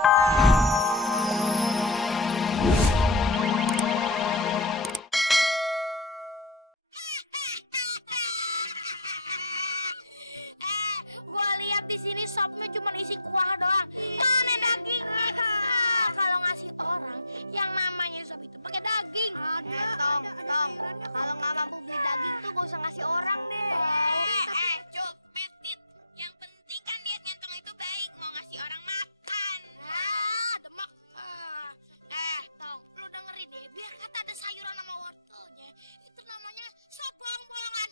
Gua lihat di sini sopnya cuma isi kuah doang. Mana daging? Kalau ngasih orang yang namanya sop itu pakai daging. Ada, tong. Kalau nggak mampu beli daging tuh gak usah ngasih orang deh. Cuk, Metit. Yang penting kan niat nyentong itu baik, mau ngasih orang makan. Demak. Tong, lu dengerin deh, biar kata ada sayuran sama wortelnya. Itu namanya sop bolong-bolongan.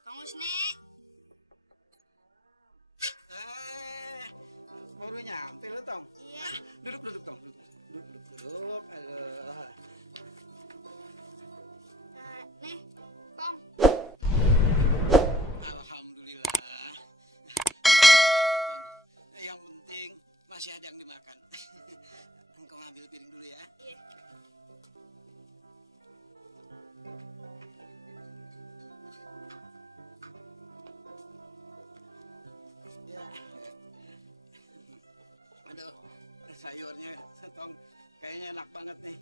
Kang Usni. Baru nyampe lo, Tong. Iya. Duduk, Tong. Duduk. Halo. Nih, Kong. Alhamdulillah. Yang penting masih ada yang dimakan. Engkau ambil piring dulu ya. Aduh, sayurnya, Tong, kayaknya enak banget nih.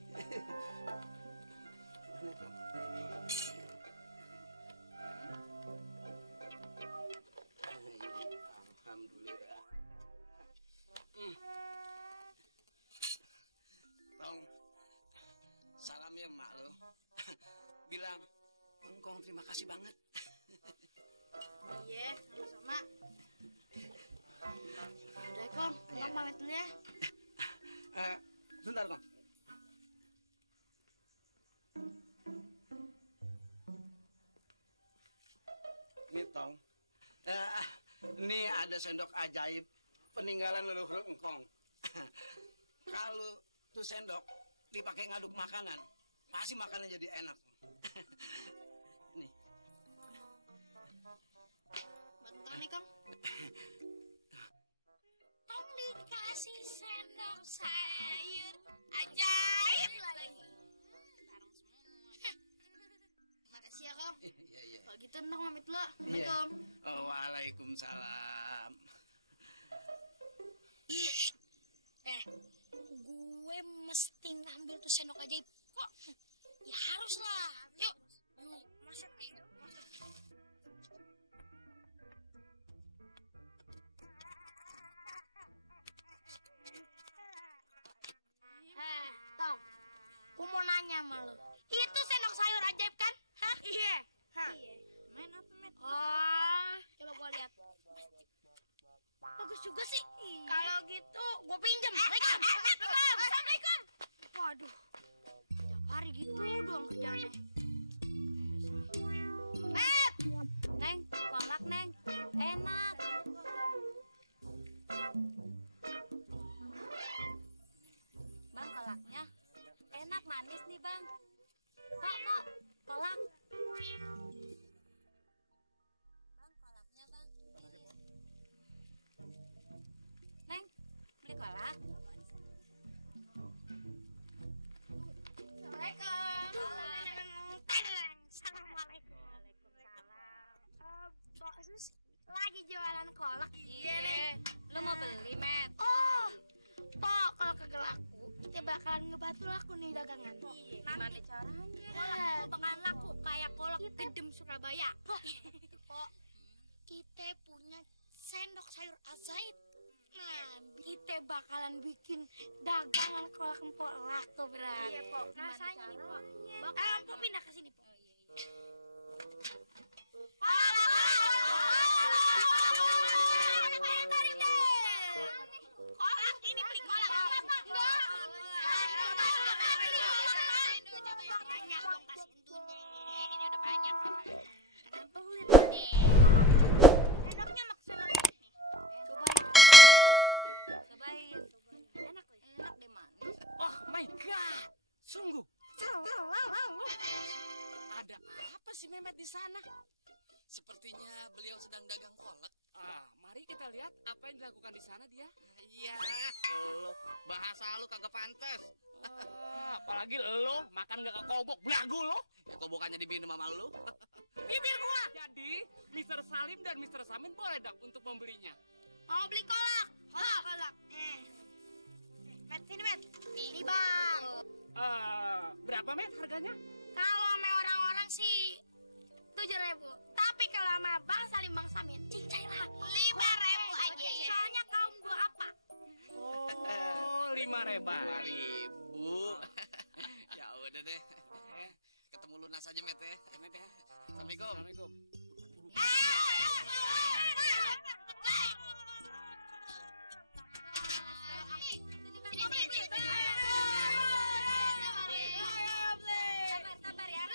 Alhamdulillah. Tong, salam ya emak lo. Bilang, engkong terima kasih banget. Iya, sama. Udah, Kong. Kong pamit dulu ya. Bentar, Tong. Ini, Tong. Ini ada sendok ajaib peninggalan leluhur engkong. Kalau tuh sendok dipakai ngaduk makanan, pasti makannya jadi enak. Nih. Bentar nih, Kong. Tong dikasih sendok sayur ajaib lagi. Makasih ya, Kong. Iya. Kalau gitu Nong pamit dulu. Iya. Kong. Oh, waalaikumsalam. Gue mesti ngambil tuh sendok ajaib. Kok? Ya harus lah. Yuk. Masuk nih. Tong. Gue mau nanya sama lu. Itu sendok sayur ajaib kan? Hah? Iya. Main apa, Met? Wah, coba gua lihat. Bagus juga sih. Kalau gitu gua pinjam. Assalamualaikum. Waduh. Tiap hari gitu doang kerjaannya. Neng, kolak Neng. Enak. Bang, kolaknya enak manis nih, Bang. Mau kolak. Neng, beli kolak. Lagi jualan kolak. Iya nih. Lo mau beli, Met? Oh, Pok, kalau kagak laku, kita bakalan ngebantu laku nih dagangan. Iya. Gimana caranya? Kolak bakalan laku kayak kolak gedem Surabaya. Pok, kita punya sendok sayur ajaib. Kita bakalan bikin dagangan kolak empok laku berarti. Iya, Pok. Rasanya nih, Pok. Bakalan Pok pindah ke sini, Pok. Kolak ini beli kolak. Banyak dong kasih tentunya. Ini udah banyak. Pelit nih. Enaknya maksudnya. Cobain. Enak deh, manis. Oh my God, sungguh. Ada apa si Mehmet di sana? Sepertinya beliau sedang dagang kolak. Mari Mari kita lihat apa yang dilakukan di sana dia. Iya, lo bahasa lo kagak pantas. Apalagi lo makan gak kobok belagu lo. Ya kobokannya diminum sama lo. Bibir gua. Jadi Mr. Salim dan Mr. Samin boleh dong untuk membelinya. Mau beli kolak? Kolak. Met, sini Met. Ini Bang. Berapa Met harganya? Kalau sama orang-orang sih 7.000. Tapi kalau sama Bang Salim Bang Samin cincai lah 5.000 aja. Soalnya kaum gua apa? Oh, 5.000. 5.000. Ya udah deh. Ketemu lunas aja, Met ya. Met ya. Assalamualaikum. Sabar ya.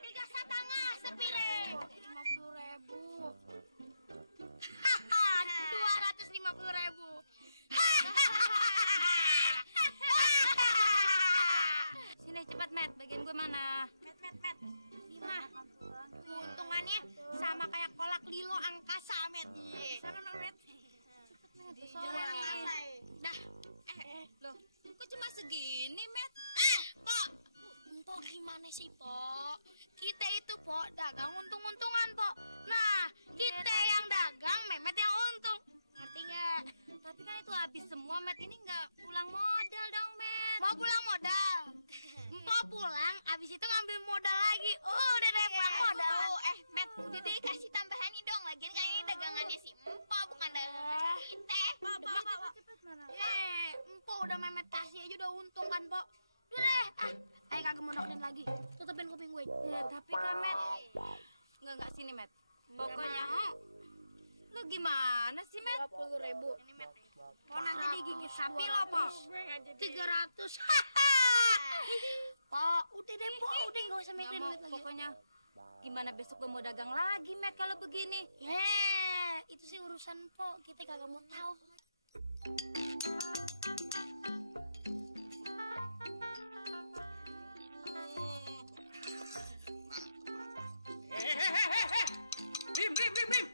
Tiga setengah sepile. 50.000. 250.000. Sini cepat Matt, bagian gue mana? Met. Nah, keuntungannya sama kayak kolak Lilo angkasa Met. Sama dong Met. Dah. Loh, kok cuma segini Met? Pok, Pok gimana sih Pok? Kita itu Pok dagang untung-untungan Pok. Nah, kita yang dagang, Memet yang untung. Ngerti nggak? Tapi kan itu habis semua Met, ini nggak pulang modal dong Met. Mau pulang modal? Mau pulang, abis itu ngambil modal lagi. Udah deh pulang modal. Met, udah deh kasih tambahan nih dong. Lagian kan ini dagangannya si Empo, bukan dagangan kita. Empo udah Memet kasih aja udah untung kan, Pok. Udah deh, ayo nggak kemonokin lagi. Tutupin kuping gue. Ya, tapi kan Met, nggak sini Met. Pokoknya, lu gimana sih Met? 50.000. Ini Met. Oh nanti digigit sapi lo, Pok. 300. Pok, udah deh Pok, udah nggak usah mikirin duit lagi. Pokoknya gimana besok gue mau dagang lagi Met kalau begini? Itu sih urusan Pok, kita kagak mau tahu. Bim.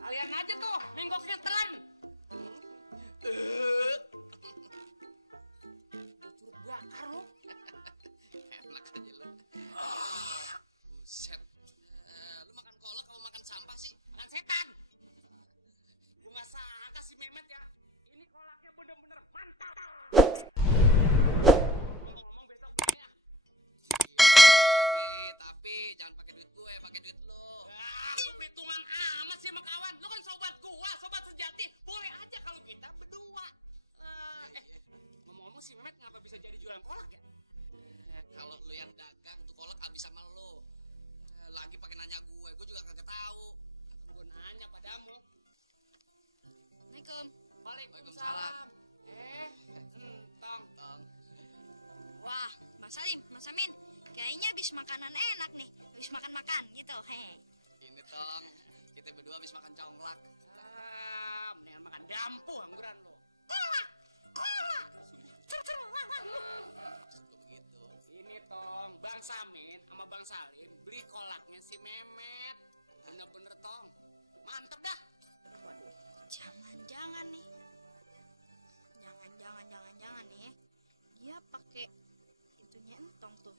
Kalian aja tuh, mingkoknya telan. Curut bakar lo. Enak aja lo. Buset. Lu makan kolak kalau makan sampah sih? Makan setan. Lu nggak sangka si Memet ya. Ini kolaknya bener-bener mantap. Ngomong besok ya. Tapi jangan pakai duit gue, pakai duit lo. Lu perhitungan amat sih sama kawan. Lu kan sobat gua, sobat sejati. Boleh aja kalau kita berdua. Ngomong-ngomong si Memet ngapa bisa jadi jualan kolak ya? Kalau lu yang dagang tuh kolak habis sama lo. Lagi pakai nanya gue juga kagak tahu. Gue nanya padamu. Assalamualaikum. Waalaikumsalam. Entong. Wah, Mas Salim, Mas Samin, kayaknya habis makanan enak nih. Habis makan-makan gitu. Ini tong, kita berdua habis makan congklak. Mendingan makan dampu angguran lu. Begitu. Ini tong, Bang Samin sama Bang Salim beli kolaknya si Memet. Bener-bener tong, mantep dah. Jangan-jangan nih. Jangan nih. Dia pakai itunya entong tuh.